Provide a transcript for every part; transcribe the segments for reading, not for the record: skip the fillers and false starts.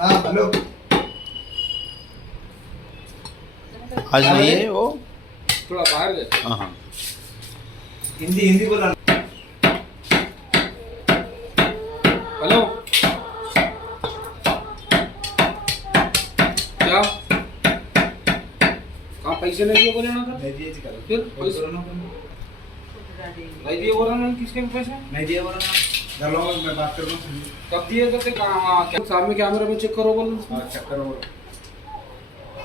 हाँ हेलो। आज नहीं है वो, थोड़ा बाहर गए। हाँ हाँ। हिंदी हिंदी बोला। हेलो, क्या कहाँ पैसे नहीं दिए बोले ना था? नहीं दिए जी कल। फिर पैसे पैसे नहीं दिए बोला ना, किसके पैसे नहीं दिए बोला ना। घर लो मैं बात कर लूँ। कब दिए थे? कहाँ क्या सामने कैमरे में चेक करो बोलो। हाँ चक्कर हो।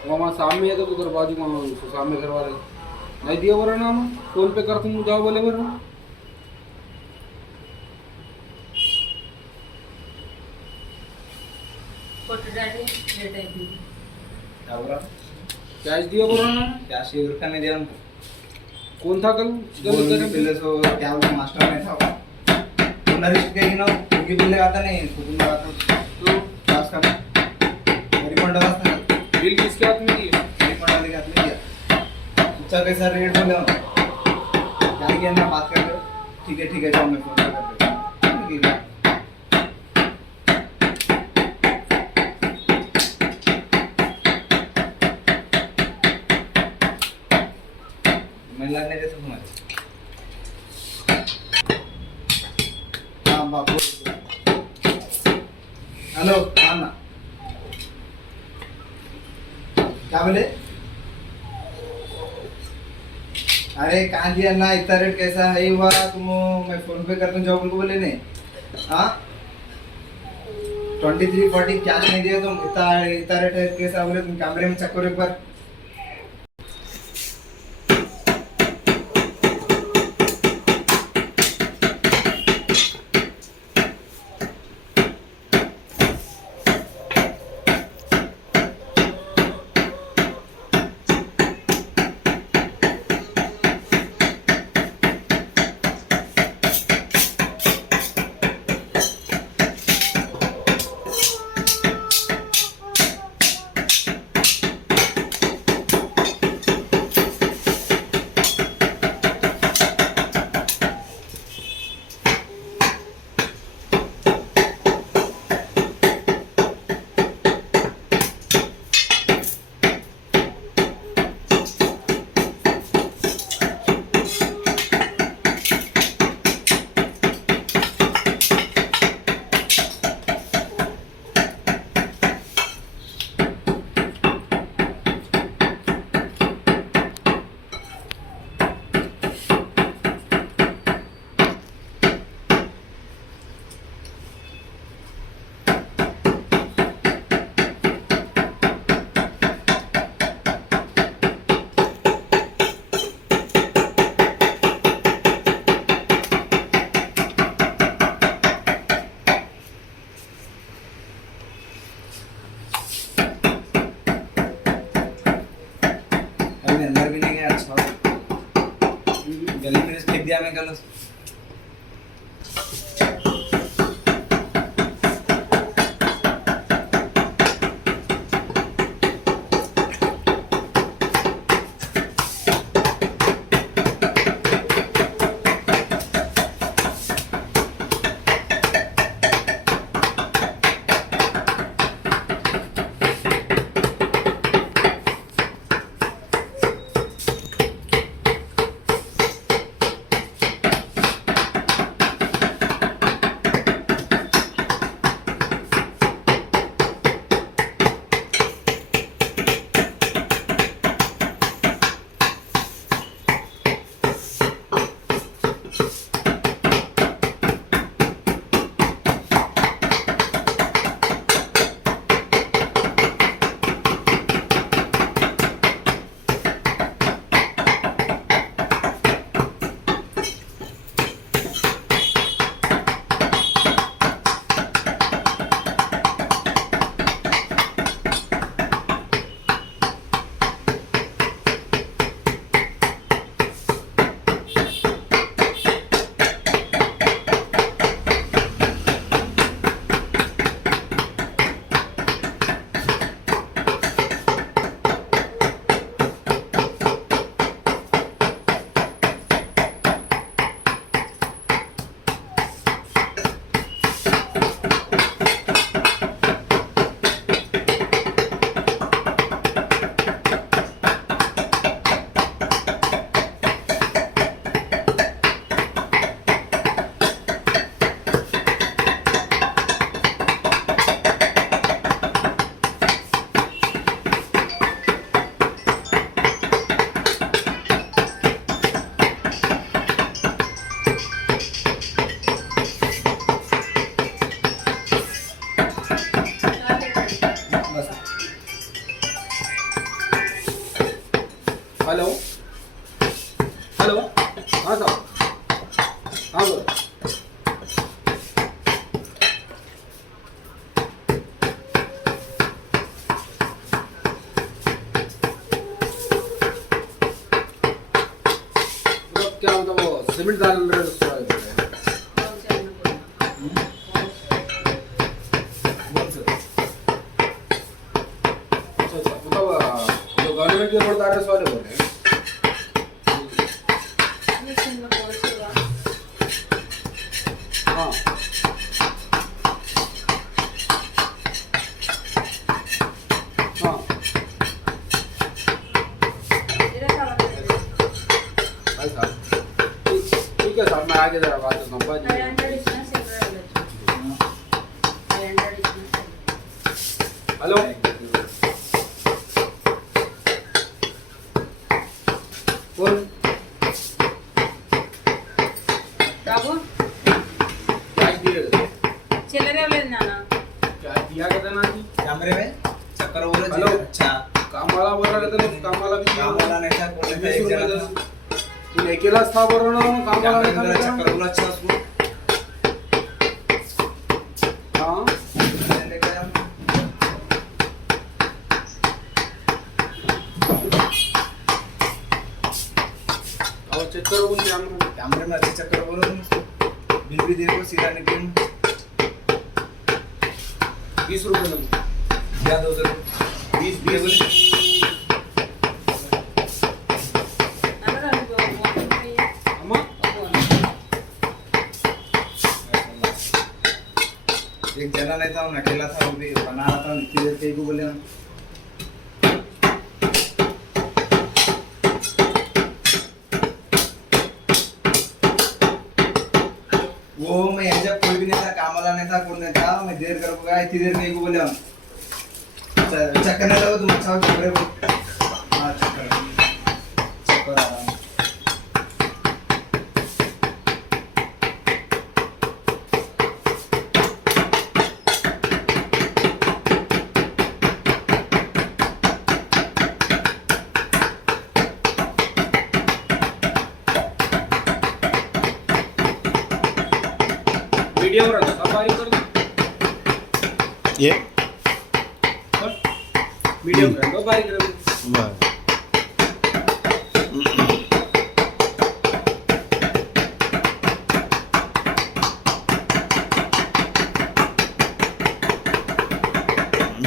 वहाँ सामने है तो उधर बाजू वहाँ सामने घर वाले नहीं दिए बोला ना। हम फोन पे कर तुम जाओ बोले मेरे क्या बोला? कैश दिया बोला ना। क्या शेयर रुपया नहीं दिया उनको। कौन था कल? पहले तो क्या बोला मास्टर में था। कुलिनरी सीखेगी ना, क्योंकि बिल लगाता नहीं, खुद लगाता तो पास का मेरी फंड लगाता है। बिल किसके हाथ में दिए? मेरी फंड वाले के हाथ में दिया। अच्छा कैसा रेट बोले हो? क्या किया ना बात कर रहे हो? ठीक है जाओ मैं फोन कर देता हूँ। ठीक है। मैं लगने देता तुम्हारे। हाँ बाबू। हेलो हाँ ना। क्या बोले? अरे कहाँ दिया ना, इतना रेट कैसा है हुआ तुम? मैं फोन पे कर दूँ जाओ उनको बोले नहीं। हाँ 2340 कैश नहीं दिया तुम, इतना रेट कैसा बोले तुम? कैमरे में चेक करो एक बार। अंदर भी नहीं गया। अच्छा गली में फेंक दिया मैं कल। सिमेंट झालेलं रस्ता आहे. गवर्नमेंट के रोड दारे वाले बोल रहे हैं. हाँ हाँ भाई साहब ठीक है साहब, मैं आगे जरा बात करता हूँ. हेलो कौन बाबू कैश दिए चिल्लर एवढे नाना क्या दिया कहते ना जी. कमरे में चक्कर बोले हेलो. अच्छा काम वाला बोल रहा था, काम वाला भी काम वाला नहीं था, बोले था एक जना था. तू अकेला था बोल रहा हूँ, काम वाला नहीं था. चक्कर बोला अच्छा उसको हाँ लेके आया. और चेक करो उन कैमरा. कैमरे में अच्छे चक्कर बोलो तुम उसको. बिल भी दे दो सीधा निकल. 20 रुपये लगे. या 200 20 बोले. अम्मा एक जना नहीं था, मैं अकेला था, वो भी बना रहा था. इतनी देर कहीं को बोले हम. वो मैं यहाँ जब कोई भी नहीं था, काम वाला नहीं था, कोई नहीं था, मैं देर कर गया. इतनी देर कहीं को बोले हम. चक्कर नहीं लगा तुम. अच्छा चक्कर है. हाँ चक्कर चक्कर आ रहा है. मीडियम रखो, सब बारीक कर दो. ये मीडियम कर दो, बारीक कर दो. बस.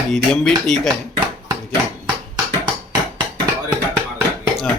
मीडियम भी ठीक है लेकिन और एक हाथ मार दो. हाँ.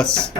बस